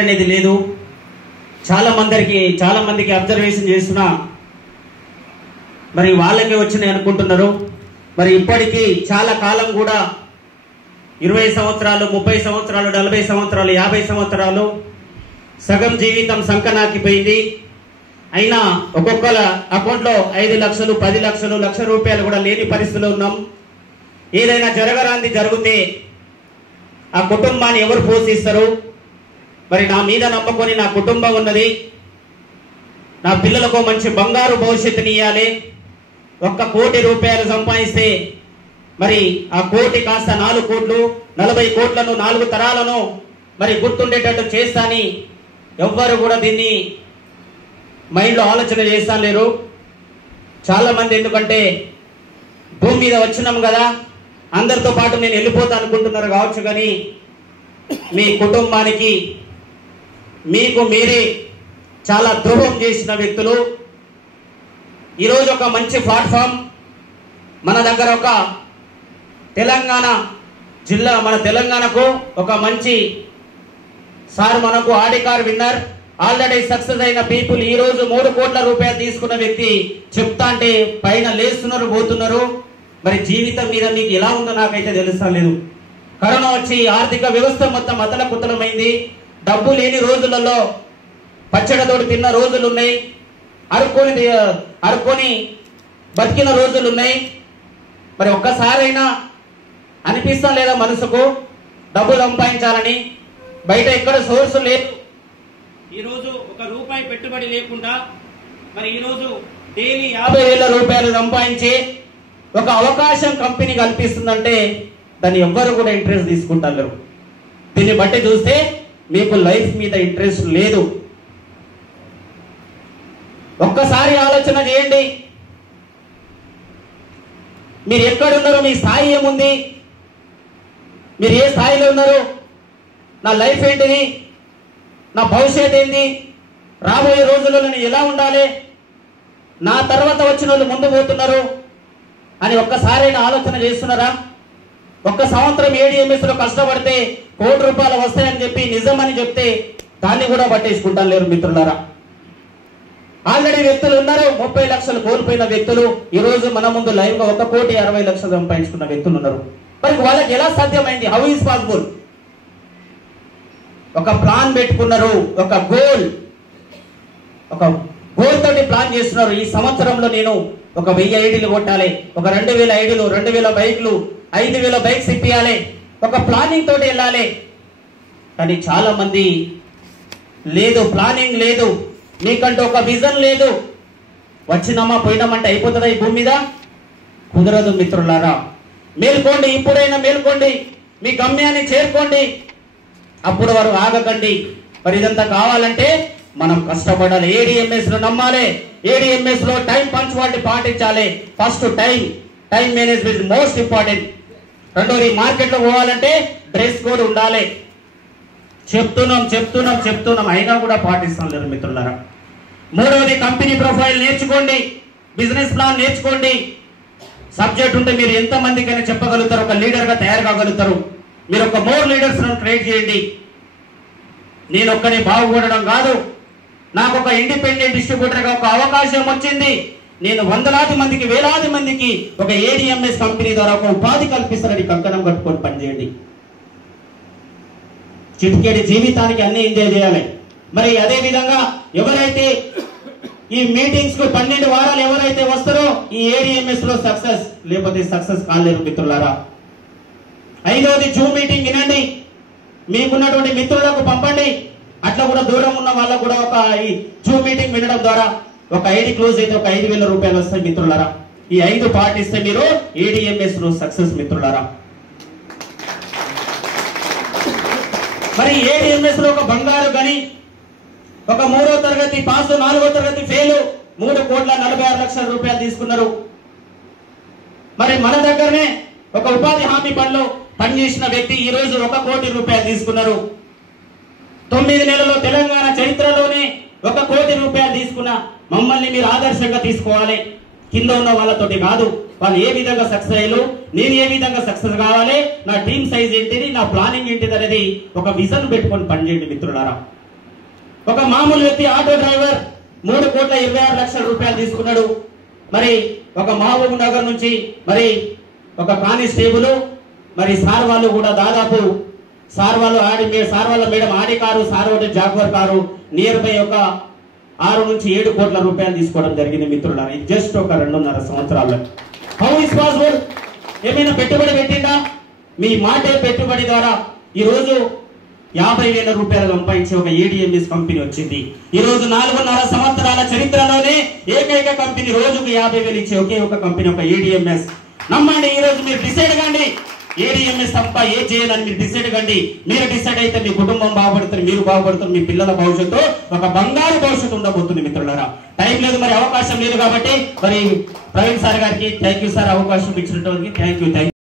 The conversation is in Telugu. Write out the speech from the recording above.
అనేది లేదు. చాలా మందికి అబ్జర్వేషన్ చేస్తున్నా మరి వాళ్ళకే వచ్చినాయి అనుకుంటున్నారు. మరి ఇప్పటికీ చాలా కాలం కూడా 20 సంవత్సరాలు, 30 సంవత్సరాలు, 40 సంవత్సరాలు, 50 సంవత్సరాలు సగం జీవితం సంకనాకిపోయింది. అయినా ఒక్కొక్కల అకౌంట్లో 5 లక్షలు, 10 లక్షలు, లక్ష రూపాయలు కూడా లేని పరిస్థితిలో ఉన్నాం. ఏదైనా జరగరాంది జరిగితే ఆ కుటుంబాన్ని ఎవరు పోషిస్తారు? మరి నా మీద నమ్మకొని నా కుటుంబం ఉన్నది, నా పిల్లలకు మంచి బంగారు భవిష్యత్తుని ఇవ్వాలి. 1 కోటి రూపాయలు సంపాదిస్తే మరి ఆ కోటి కాస్త 4 కోట్లు, 40 కోట్లను 4 తరాలను మరి గుర్తుండేటట్టు చేస్తాని ఎవ్వరు కూడా దీన్ని మైండ్లో ఆలోచన చేస్తాను లేరు చాలా మంది. ఎందుకంటే భూమి మీద వచ్చినాం కదా, అందరితో పాటు నేను వెళ్ళిపోతా అనుకుంటున్నారు కావచ్చు. కానీ మీ కుటుంబానికి మీకు మీరే చాలా ద్రోహం చేసిన వ్యక్తులు. ఈరోజు ఒక మంచి ప్లాట్ఫామ్ మన దగ్గర, ఒక తెలంగాణ జిల్లా, మన తెలంగాణకు ఒక మంచి సార్ మనకు ఆడికార్ విన్నర్, ఆల్రెడీ సక్సెస్ అయిన పీపుల్. ఈ రోజు 3 కోట్ల రూపాయలు తీసుకున్న వ్యక్తి చెప్తా అంటే పైన లేస్తున్నారు, పోతున్నారు. మరి జీవితం మీద మీకు ఎలా ఉందో నాకైతే తెలుస్తలేదు. కరోనా వచ్చి ఆర్థిక వ్యవస్థ మొత్తం అతలకుతలమైంది. డబ్బు లేని రోజులలో పచ్చడితోటి తిన్న రోజులు ఉన్నాయి, అరుక్కొని బతికిన రోజులు ఉన్నాయి. మరి ఒక్కసారైనా అనిపిస్తా లేదా మనసుకు డబ్బు సంపాదించాలని? బయట ఎక్కడ సోర్సు లేదు. ఈరోజు 1 రూపాయి పెట్టుబడి లేకుండా మరి ఈరోజు డైలీ 50,000 రూపాయలు సంపాదించి ఒక అవకాశం కంపెనీ కల్పిస్తుందంటే దాన్ని ఎవ్వరు కూడా ఇంట్రెస్ట్ తీసుకుంటారు. దీన్ని బట్టి చూస్తే మీకు లైఫ్ మీద ఇంట్రెస్ట్ లేదు. ఒక్కసారి ఆలోచన చేయండి, మీరు ఎక్కడున్నారో, మీ స్థాయి ఏముంది, మీరు ఏ స్థాయిలో ఉన్నారు, నా లైఫ్ ఏంటిది, నా భవిష్యత్ ఏంది, రాబోయే రోజుల్లో నేను ఎలా ఉండాలి, నా తర్వాత వచ్చిన వాళ్ళు ముందు పోతున్నారు అని ఒక్కసారైనా ఆలోచన చేస్తున్నారా? 1 సంవత్సరం ADMS లో కష్టపడితే 1 కోటి రూపాయలు వస్తాయని చెప్పి నిజమని చెప్తే దాన్ని కూడా పట్టేసుకుంటాను లేరు మిత్రులారా. ఆల్రెడీ వ్యక్తులు ఉన్నారు, 30 లక్షలు కోల్పోయిన వ్యక్తులు ఈరోజు మన ముందు లైవ్ గా 1,60,00,000 సంపాదించుకున్న వ్యక్తులు ఉన్నారు. మరి వాళ్ళకి ఎలా సాధ్యమైంది? How is possible? ఒక ప్లాన్ పెట్టుకున్నారు, ఒక గోల్ తోటి ప్లాన్ చేస్తున్నారు. ఈ సంవత్సరంలో నేను 1000 ఐడీలు కొట్టాలి, 2000 ఐడీలు, 2000 బైక్లు, 5000 బైక్స్ ఇప్పియాలి, ఒక ప్లానింగ్ తోటి వెళ్ళాలి. కానీ చాలా మంది లేదు, ప్లానింగ్ లేదు, మీకంటూ ఒక విజన్ లేదు. వచ్చినామా పోయినామంటే అయిపోతుందా ఈ భూమి మీద? కుదరదు మిత్రులారా. మేల్కోండి, ఇప్పుడైనా మేల్కోండి, మీ గమ్యాన్ని చేరుకోండి. అప్పుడు వారు ఆగకండి. మరి ఇదంతా కావాలంటే మనం కష్టపడాలి, ADMS లో నమ్మాలి, ADMS లో టైం పంచువాలిటీ పాటించాలి. First time management is most important. రెండోది మార్కెట్ లో పోవాలంటే డ్రెస్ కోడ్ ఉండాలి. చెప్తున్నాం అయినా కూడా పాటిస్తాం లేదు మిత్రులారా. మూడవది కంపెనీ ప్రొఫైల్ నేర్చుకోండి, బిజినెస్ ప్లాన్ నేర్చుకోండి. సబ్జెక్ట్ ఉంటే మీరు ఎంత మందికైనా చెప్పగలుగుతారు, ఒక లీడర్ గా తయారు కాగలుగుతారు. మీరు ఒక మోర్ లీడర్స్ క్రియేట్ చేయండి. నేను ఒక్కనే బాగుపడడం కాదు, నాకు ఒక ఇండిపెండెంట్ డిస్ట్రిబ్యూటర్ గా ఒక అవకాశం వచ్చింది. నేను వందలాది మందికి, వేలాది మందికి ఒక ADMS కంపెనీ ద్వారా ఒక ఉపాధి కల్పిస్తారని కంకణం కట్టుకొని పనిచేయండి. చిటికేడి జీవితానికి అన్ని ఎంజాయ్ చేయాలి. మరి అదే విధంగా ఎవరైతే ఈ మీటింగ్స్ కు 12 వారాలు ఎవరైతే వస్తారో ఈ ADMS లో సక్సెస్, లేకపోతే సక్సెస్ కాలేరు మిత్రులారా. 5వది జూమ్ మీటింగ్ వినండి, మీకున్నటువంటి మిత్రులకు పంపండి. అట్లా కూడా దూరం ఉన్న వాళ్ళకు కూడా ఒక ఈ జూమ్ మీటింగ్ వినడం ద్వారా ఒక ఐడి క్లోజ్ అయితే ఒక 5,000 రూపాయలు వస్తాయి మిత్రులారా. ఈ 5 పాటిస్తే మీరు ADMS లో సక్సెస్ మిత్రులారా. మరి ADMS లో ఒక బంగారు గని, ఒక 3వ తరగతి పాస్, 4వ తరగతి ఫెయిల్, 3,46,00,000 రూపాయలు తీసుకున్నారు. మరి మన దగ్గరనే ఒక ఉపాధి హామీ పనిలో పనిచేసిన వ్యక్తి ఈ రోజు 1 కోటి రూపాయలు తీసుకున్నారు. 9 నెలల్లో తెలంగాణ చరిత్రలోనే 1 కోటి రూపాయలు తీసుకున్న మమ్మల్ని మీరు ఆదర్శంగా తీసుకోవాలి. కింద ఉన్న వాళ్ళతోటి కాదు, వాళ్ళు ఏ విధంగా సక్సెస్ అయ్యారు, నేను ఏ విధంగా సక్సెస్ కావాలి, నా టీమ్ సైజ్ ఏంటిది, నా ప్లానింగ్ ఏంటిది అనేది ఒక విజన్ పెట్టుకొని పనిచేయండి మిత్రులారా. ఒక మామూలు వ్యక్తి ఆటో డ్రైవర్ 3,26,00,000 రూపాయలు తీసుకున్నాడు. మరి ఒక మహబూబ్ నగర్ నుంచి మరి ఒక కానిస్టేబుల్ మరి సార్ వాళ్ళు కూడా దాదాపు సార్ వాళ్ళ మేడం ఆడి కారు, సార్ వాళ్ళ జాగ్వర్ కారు నియర్ బై ఒక 6 నుంచి 7 కోట్ల రూపాయలు తీసుకోవడం జరిగింది మిత్రులారా. ఇది జస్ట్ ఒక 2.5 సంవత్సరాల్లో. How is possible? ఏమైనా పెట్టుబడి పెట్టిందా? మీ మాటే పెట్టుబడి ద్వారా ఈ రోజు 50,000 రూపాయలు సంపాదించే ఒక ADMS కంపెనీ వచ్చింది. ఈ రోజు 4.5 సంవత్సరాల చరిత్రలోనే ఏకైక కంపెనీ రోజుకు 50,000 ఇచ్చే ఒకే ఒక కంపెనీ ఒక ADMS. నమ్మండి, ఈ రోజు మీరు డిసైడ్ కండి ADMS తప్ప ఏం చేయాలని మీరు డిసైడ్ కండి. మీరు డిసైడ్ అయితే మీ కుటుంబం బాగుపడుతుంది, మీరు బాగుపడుతుంది, మీ పిల్లల భవిష్యత్తు ఒక బంగారు భవిష్యత్తు ఉండబోతుంది మిత్రులారా. టైం లేదు, మరి అవకాశం లేదు కాబట్టి మరి ప్రవీణ్ సార్ గారికి థ్యాంక్ యూ సార్, అవకాశం ఇచ్చినటువంటి థ్యాంక్ యూ.